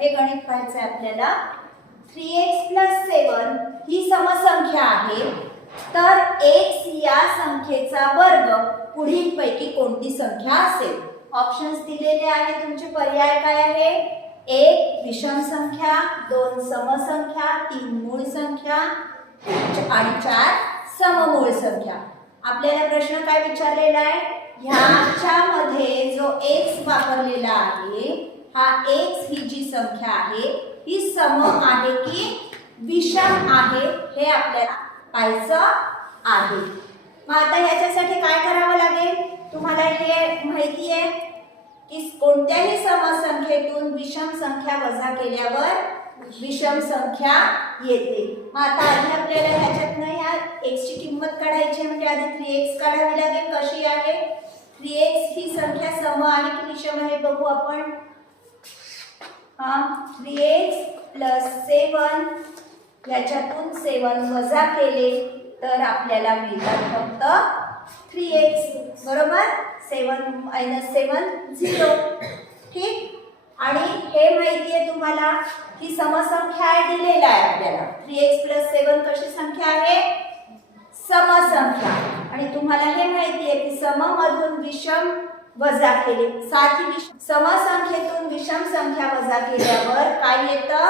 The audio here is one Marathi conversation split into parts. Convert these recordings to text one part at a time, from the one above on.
हे गणित पाहायचं आहे आपल्याला. 3x + 7 ही समसंख्या आहे, तर x या संख्येचा वर्ग पुढीलपैकी कोणती संख्या असेल? ऑप्शन्स दिलेले आहे. तुमचे पर्याय काय आहे? 1 विषम संख्या, 2 समसंख्या, 3 मूळ संख्या आणि 4 सममूळ संख्या. आपल्याला प्रश्न काय विचारलेला आहे? ह्याच्यामध्ये जो x वापरलेला आहे, हा x ही जी संख्या आहे ही सम आहे की विषम आहे हे आपल्याला पाहायचं आहे. मग आता ह्याच्यासाठी काय करावं लागेल? तुम्हाला हे माहिती आहे की कोणत्याही समसंख्येतून विषम संख्या वजा केल्यावर विषम संख्या येते. मग आता आधी आपल्याला ह्याच्यातनं या x ची किंमत काढायची, म्हणजे आधी 3x काढावी लागेल. कशी आहे? 3x ही संख्या सम आहे की विषम आहे बघू आपण. 3x + 7 याच्यातून 7 वजा केले तर आपल्याला मिळतात फक्त 3x. बरोबर? 7 - 7 0. ठीक. आणि हे माहिती आहे तुम्हाला की समसंख्या दिलेला आहे आपल्याला. 3x + 7 कशी संख्या आहे? समसंख्या. आणि तुम्हाला हे माहिती आहे की सममधून विषम वजा केले, साधी समसंख्येतून विषम संख्या वजा केल्यावर काय येतं?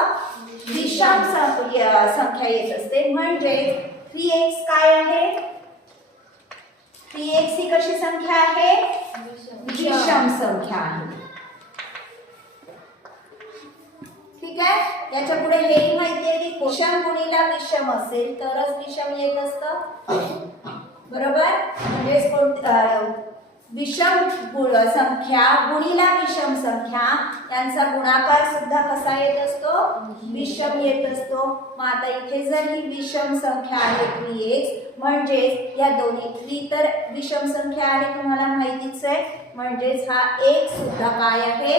विषम संख्या येत असते. म्हणजे 3x काय आहे? 3x ही कशी संख्या आहे? विषम संख्या आहे. ठीक आहे. याच्या पुढे हेही माहिती आहे की विषम गुणिला विषम असेल तरच विषम येत असतं. बरोबर? म्हणजे विषम संख्या गुणिला विषम संख्या यांचा गुणाकार सुद्धा कसा येत असतो? विषम येत असतो. मग आता इथे जर ही विषम संख्या आहे 3x, म्हणजेच या दोन्ही 3 तर विषम संख्या आहे तुम्हाला माहितीच आहे. म्हणजेच हा x सुद्धा काय आहे?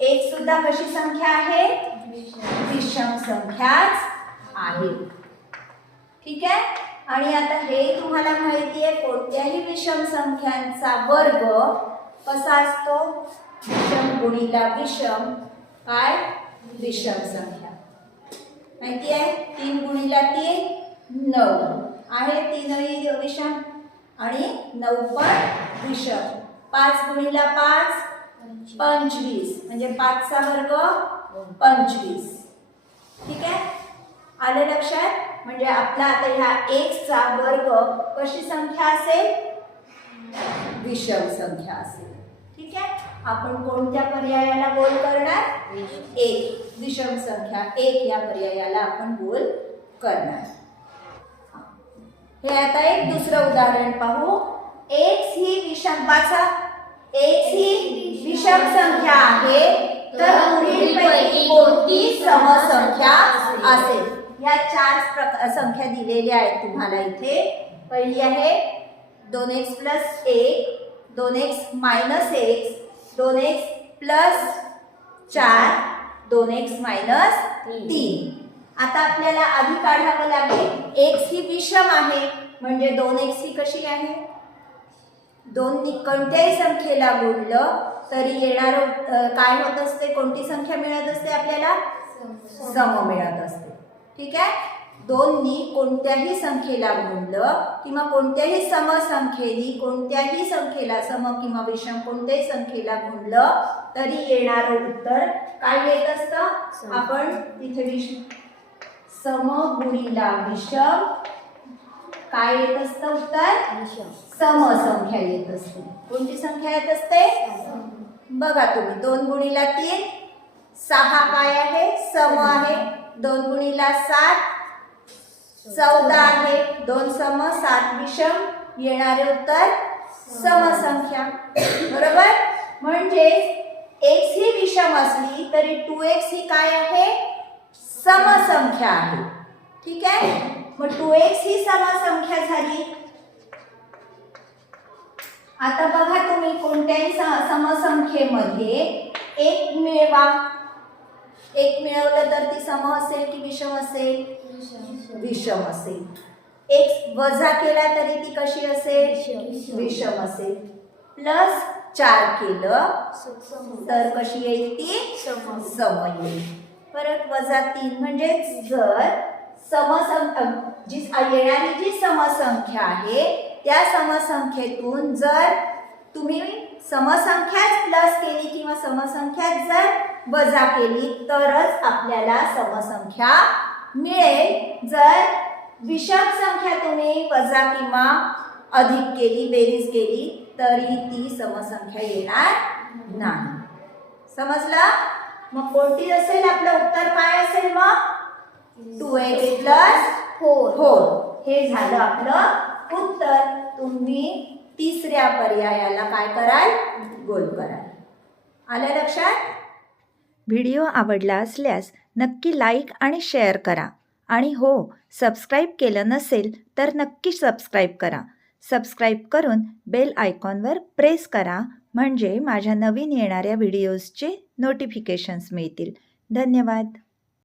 x सुद्धा कशी संख्या आहे? विषम संख्याच आहे. ठीक आहे. आणि आता हे तुम्हाला माहिती आहे कोणत्याही विषम संख्यांचा वर्ग कसा असतो? विषम गुणिला विषम काय? विषम संख्या. माहिती आहे? 3 गुणिला 3 9 आहे. 3ही विषम आणि 9 पण विषम. 5 गुणिला 5 25, म्हणजे 5 चा वर्ग 25. ठीक आहे. आलं लक्षात? म्हणजे आपला आता ह्या x चा वर्ग कशी संख्या असेल? विषम संख्या असेल. ठीक आहे. आपण कोणत्या पर्यायाला गोल करणार? 1. विषम संख्या 1 या पर्यायाला आपण गोल करणार. हे आता एक दुसरं उदाहरण पाहू. x ही विषम x ही विषम संख्या आहे, तर पुढीलपैकी कोणती समसंख्या असेल? या 4 संख्या दिलेल्या आहेत तुम्हाला इथे. पहिली आहे 2x + 1, 2x - x, 2x + 4, 2x - 3. आता आपल्याला आधी काढावं लागेल. x ही विषम आहे, म्हणजे 2x ही कशी आहे? 2 कोणत्याही संख्येला गुणलं तरी येणार काय होत असते? कोणती संख्या मिळत असते आपल्याला? सम मिळत असते. ठीक आहे. 2 कोणत्याही संख्येला गुणलं किंवा कोणत्याही समसंख्येनी कोणत्याही संख्येला सम किंवा विषम कोणत्याही संख्येला गुणलं तरी येणारं उत्तर काय येत असतं? आपण तिथे सम गुणिला विषम काय येत असतं उत्तर? समसंख्या येत असते. कोणती संख्या येत असते? बघा तुम्ही. 2 गुणिला 3 6 काय आहे? सम आहे. 2 गुणिला 7 14 आहे. 2 सम 7 विषम. येणारे उत्तर समसंख्या. बरोबर? म्हणजे x ही विषम असली तरी 2x ही काय आहे? समसंख्या आहे. ठीक आहे. मग 2x ही समसंख्या झाली. आता बघा तुम्ही कोणत्याही समसंख्येमध्ये 1 मिळवा. 1 मिळवलं तर ती सम असेल की विषम असेल? विषम असेल. x वजा केला तरी ती कशी असेल? विषम असेल. प्लस 4 केलं तर कशी येईल ती सम येईल. परत -3 म्हणजे जर जी येणारी जी समसंख्या आहे त्या समसंख्येतून जर तुम्ही समसंख्याच प्लस केली किंवा समसंख्याच जर वजा केली तरच आपल्याला समसंख्या मिळेल. जर विषम संख्या तुम्ही वजा किंवा अधिक केली, बेरीज केली तरी ती समसंख्या येणार नाही. समजलं? मग कोणती असेल आपलं उत्तर काय असेल मग 2x + 4 हे झालं आपलं उत्तर. तुम्ही तिसऱ्या पर्यायाला काय कराल गोल कराल. आलं लक्षात? व्हिडिओ आवडला असल्यास नक्की लाईक आणि शेअर करा आणि हो सबस्क्राईब केलं नसेल तर नक्की सबस्क्राईब करा. सबस्क्राईब करून बेल आयकॉनवर प्रेस करा म्हणजे माझ्या नवीन येणाऱ्या व्हिडिओजचे नोटिफिकेशन्स मिळतील. धन्यवाद.